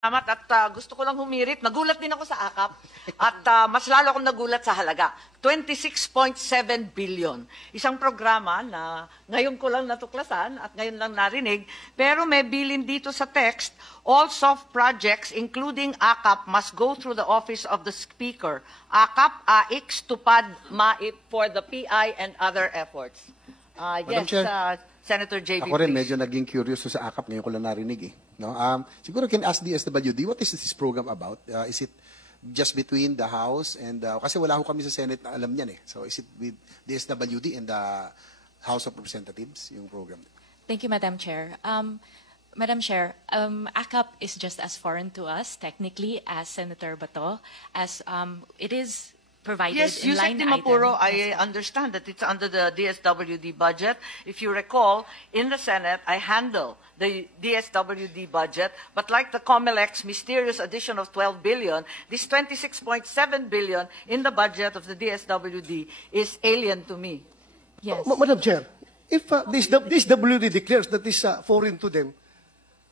Salamat at gusto ko lang humirit. Nagulat din ako sa AKAP at mas lalo akong nagulat sa halaga. 26.7 billion. Isang programa na ngayon ko lang natuklasan at ngayon lang narinig, pero may bilin dito sa text, all soft projects including AKAP must go through the office of the Speaker. AKAP, AIX, TUPAD, MAIP for the PI and other efforts. Madam Chair, Senator JB, ako rin please. medyo naging curious sa AKAP, ngayon ko lang narinig eh. No? Siguro can ask DSWD, what is this program about? Is it just between the House and, kasi wala ho kami sa Senate na alam niyan eh. So is it with DSWD and the House of Representatives, yung program? Thank you, Madam Chair. Madam Chair, AKAP is just as foreign to us, technically, as Senator Bato, as it is provided Yes, in Yusek line Dimapuro, item. I understand that it's under the DSWD budget. If you recall, in the Senate, I handle the DSWD budget, but like the COMELEC's mysterious addition of 12 billion, this 26.7 billion in the budget of the DSWD is alien to me. Yes. Madam Chair, if this WD declares that is foreign to them,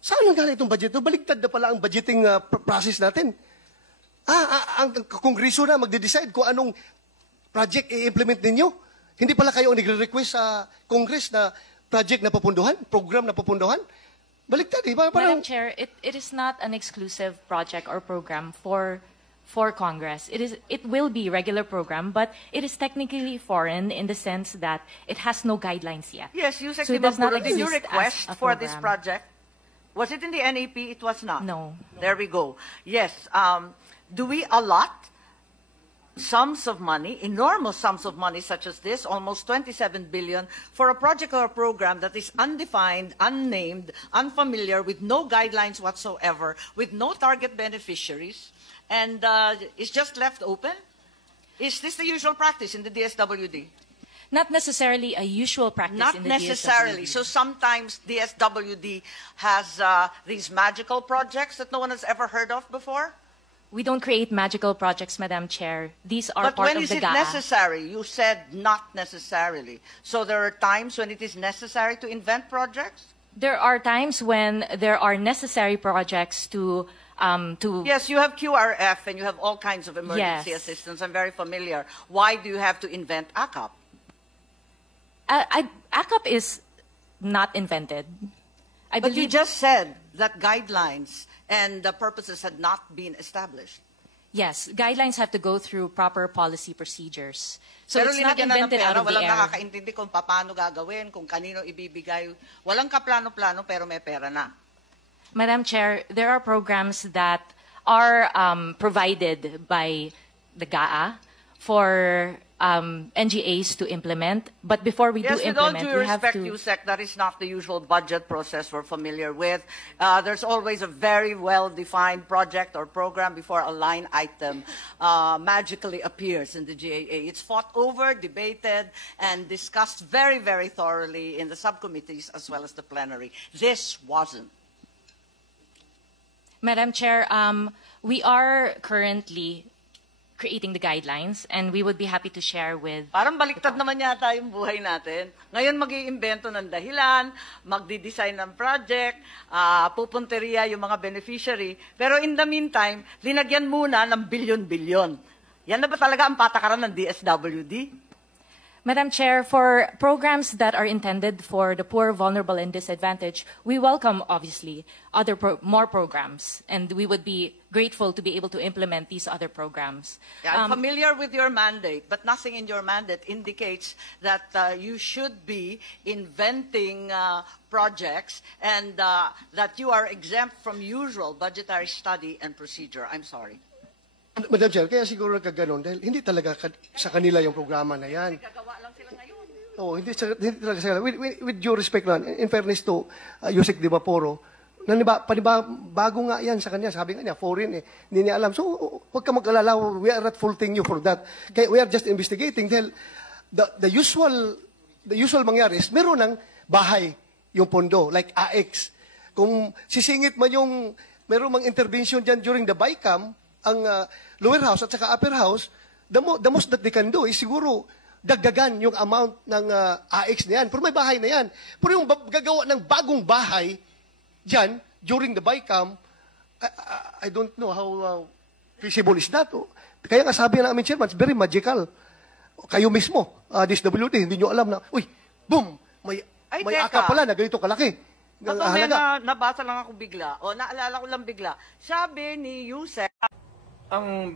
saan lang galing itong budget? Baligtad na pala ang budgeting process natin. Ang Kongreso na magde-decide kung anong project i-implement ninyo. Hindi pala kayo ang nagre-request sa Congress na project na papunduhan, program na papunduhan. Baligtad eh. Madam Chair, it is not an exclusive project or program for Congress. It will be regular program, but it is technically foreign in the sense that it has no guidelines yet. Yes, Yusek So it does not Dimapuro, did you exist request as a for this program. project? Was it in the NAP? It was not. No. There we go. Yes. Do we allot sums of money, enormous sums of money such as this, almost 27 billion, for a project or a program that is undefined, unnamed, unfamiliar, with no guidelines whatsoever, with no target beneficiaries, and is just left open? Is this the usual practice in the DSWD? Not necessarily a usual practice Not in the necessarily. DSWD. So sometimes DSWD has these magical projects that no one has ever heard of before? We don't create magical projects, Madam Chair. These are But part when of is the it GAA. necessary? You said not necessarily. So there are times when it is necessary to invent projects? There are times when there are necessary projects to Yes, you have QRF and you have all kinds of emergency Yes. assistance. I'm very familiar. Why do you have to invent AKAP? AKAP is not invented. I But you believe just said that guidelines and the purposes had not been established. yes, guidelines have to go through proper policy procedures. So Pero it's not linagyan na ng invented pera, out of the walang air. nakakaintindi kung paano gagawin, kung kanino ibibigay. Walang kaplano-plano pero may pera na. Madam Chair, there are programs that are provided by the GAA for NGAs to implement. But before we Yes, do with all implement, due we have respect, to... Yusek, that is not the usual budget process we're familiar with. There's always a very well-defined project or program before a line item magically appears in the GAA. It's fought over, debated, and discussed very, very thoroughly in the subcommittees as well as the plenary. This wasn't. Madam Chair, we are currently creating the guidelines, and we would be happy to share with... Parang baliktad naman yata yung buhay natin. Ngayon mag-iimbento ng dahilan, magdi-design ng project, pupunteriya yung mga beneficiary. Pero in the meantime, linagyan muna ng bilyon-bilyon. Yan na ba talaga ang patakaran ng DSWD? Madam Chair, for programs that are intended for the poor, vulnerable, and disadvantaged, we welcome, obviously, more programs, and we would be grateful to be able to implement these other programs. Yeah, I'm familiar with your mandate, but nothing in your mandate indicates that you should be inventing projects and that you are exempt from usual budgetary study and procedure. I'm sorry. Madam Chair, kaya siguro nagkaganon dahil hindi talaga sa kanila yung programa na yan. Gagawa lang sila ngayon. Oh, hindi talaga sa kanila. With due respect lang, in fairness to Yusek Dimapuro, bago nga yan sa kanya. Sabi nga niya, foreign eh. Hindi niya alam. So, huwag ka mag-alala. We are not faulting you for that. Kaya we are just investigating dahil the usual mangyari is meron ng bahay yung pondo, like AX. Kung sisingit man yung meron mang intervention dyan during the BICAM, ang lower house at saka upper house, the most that they can do is siguro dagdagan yung amount ng AX na yan. Pero may bahay na yan. Pero yung gagawa ng bagong bahay dyan, during the BICAM, I don't know how feasible is that. Kaya nga sabi ng aming chairman, it's very magical. Kayo mismo, DSWD, hindi nyo alam na, uy, boom, may Ay, aka teka. pala na ganito kalaki. Ito may nabasa lang ako bigla, o naalala ko lang bigla. Sabi ni Yusek, ang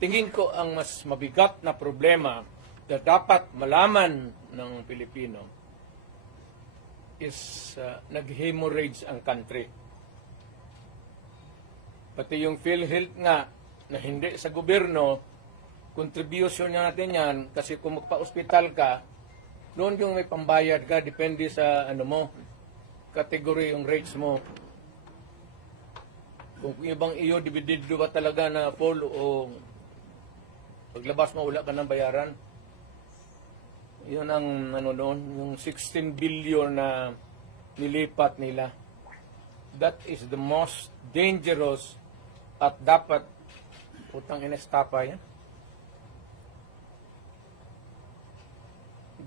tingin ko ang mas mabigat na problema na dapat malaman ng Pilipino is nag-hemorrhage ang country. Pati yung PhilHealth nga na hindi sa gobyerno, contribution natin yan kasi kung magpa-ospital ka, doon yung may pambayad ka, depende sa ano mo, category yung rates mo. Kung ibang iyo, dividido ba talaga na full o paglabas mo, wala ka ng bayaran. Yun ang ano doon, yung 16 billion na nilipat nila. That is the most dangerous at dapat utang inestapa yan.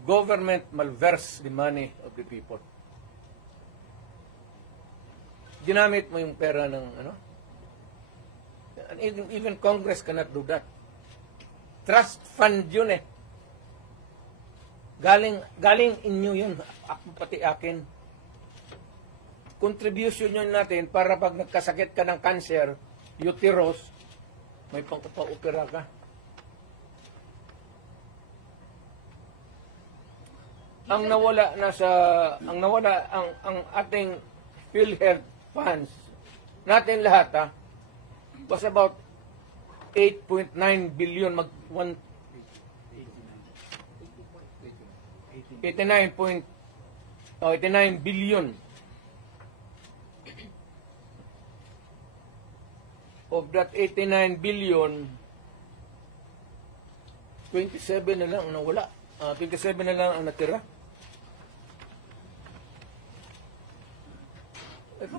Government malverse the money of the people. Ginamit mo yung pera ng ano? Even Congress cannot do that. Trust fund yun eh. Galing inyo yun, pati akin. Contribution yun natin para pag nagkasakit ka ng cancer, uterus, may pang-opera ka. Ang ating PhilHealth funds natin lahat was about 8.9 billion 89 billion of that 89 billion 27 na lang ang nawala. 27 na lang ang natira.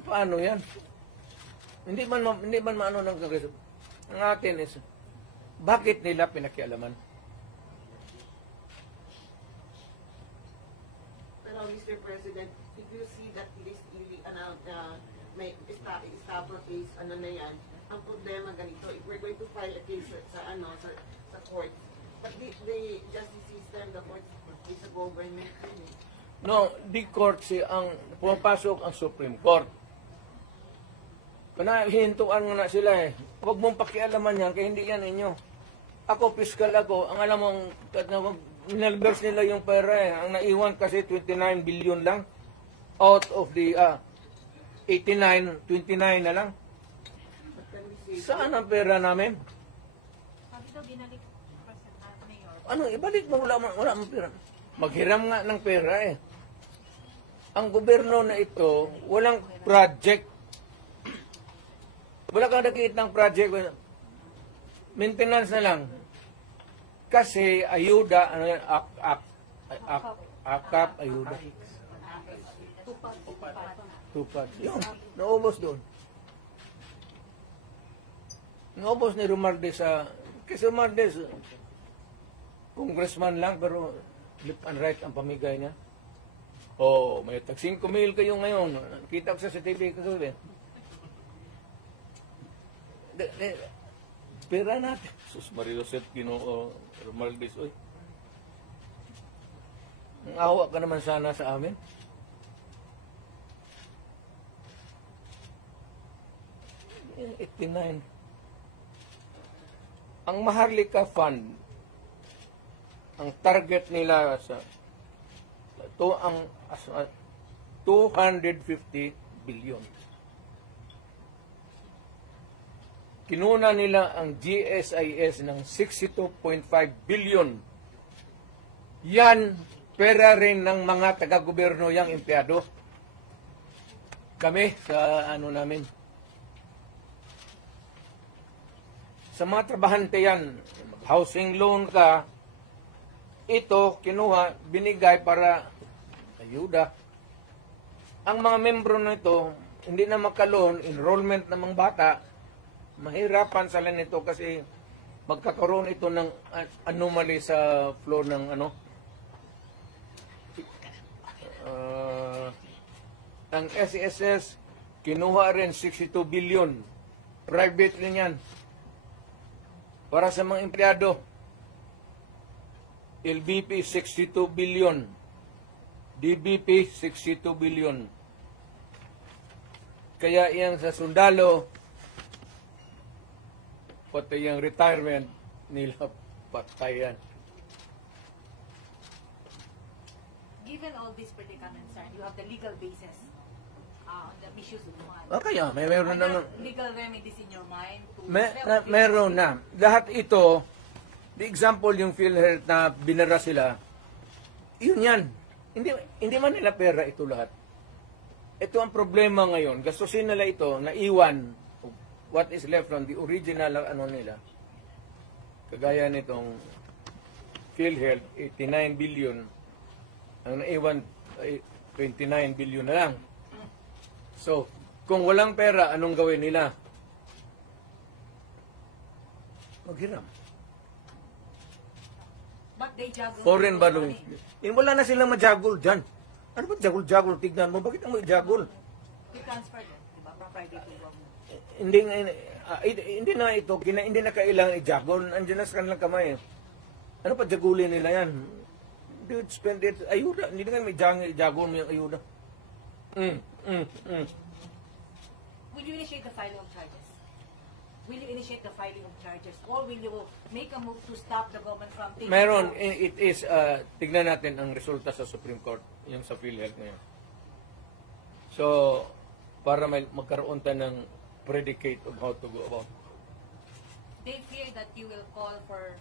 Paano yan? Hindi man maano ng Kongreso. Ang atin is, bakit nila pinakialaman? Pero Mr. President, if you see that list really, may estaba case, na yan, ang problema ganito, if we're going to file a case sa court, but the justice system, the court is a government. No, di court ang pumapasok ang Supreme Court. Hihintuan na sila eh. Huwag mong pakialaman yan, kaya hindi yan inyo. Ako, fiscal ako, ang alam mong, nilverse nila yung pera eh. Ang naiwan kasi 29 billion lang. Out of the 89, 29 na lang. Saan ang pera namin? Ano, ibalik mo, wala mong pera. Maghiram nga ng pera eh. Ang gobyerno na ito, walang project. Wala kang nakikita ng project. Maintenance na lang. Kasi ayuda, ano yan, akap, ayuda. Tupad. Yun, naubos doon. Naubos ni Romualdez kasi Romualdez, congressman lang, pero left and right ang pamigay niya. Oh, may tag 5 mil kayo ngayon. Kita ko sa TV kagabi. Pera natin. Sus Mariloset, Ginoo, Romualdez, oy. Ang awa ka naman sana sa amin. Yung 89. Ang Maharlika Fund, ang target nila sa ang 250 billion. Kinuna nila ang GSIS ng 62.5 billion. Yan, pera rin ng mga taga-gobyerno yang empleyado. Kami sa namin. Sa mga trabahante yan, housing loan ka, ito, kinuha, binigay para ayuda. Ang mga membro na ito, hindi na makaloon, enrollment ng mga bata, mahirapan sila nito kasi magkakaroon ito ng anomaly sa flow ng ang SSS, kinuha rin 62 billion Private rin yan. Para sa mga empleyado, LBP 62 billion. DBP 62 billion. Kaya yan sa sundalo, pati yung retirement nila patay yan. Given all these predicaments, sir, you have the legal basis on the issues of money. Kaya meron Are na. there legal remedies in your mind to Meron na. Lahat ito, the example yung PhilHealth na binara sila, yun yan. Hindi man nila pera ito lahat. Ito ang problema ngayon. Gastusin nila ito, naiwan what is left from the original ano nila. Kagaya nitong PhilHealth, 89 billion. Ang naiwan ay 29 billion na lang. So, kung walang pera, anong gawin nila? Maghiram. but they juggle Foreign the balloons. money. Wala na silang majagol dyan. Ano ba jagol-jagol? Tignan mo, bakit ang majagol? You transfer them, di ba? From private to government. Hindi na ito, hindi na kailangan i-jagol. Andiyan na sa kanilang kamay. Ano pa jagulin nila yan? Dude, spend it. Ayuda. Hindi na may jagol mo yung ayuda. Will you initiate the filing of charges? Will you initiate the filing of charges? Or will you make a move to stop the government from taking Meron, out- it is, tignan natin ang resulta sa Supreme Court, yung sa PhilHealth ngayon. So, para magkaroon tayo ng predicate of how to go about. They fear that you will call for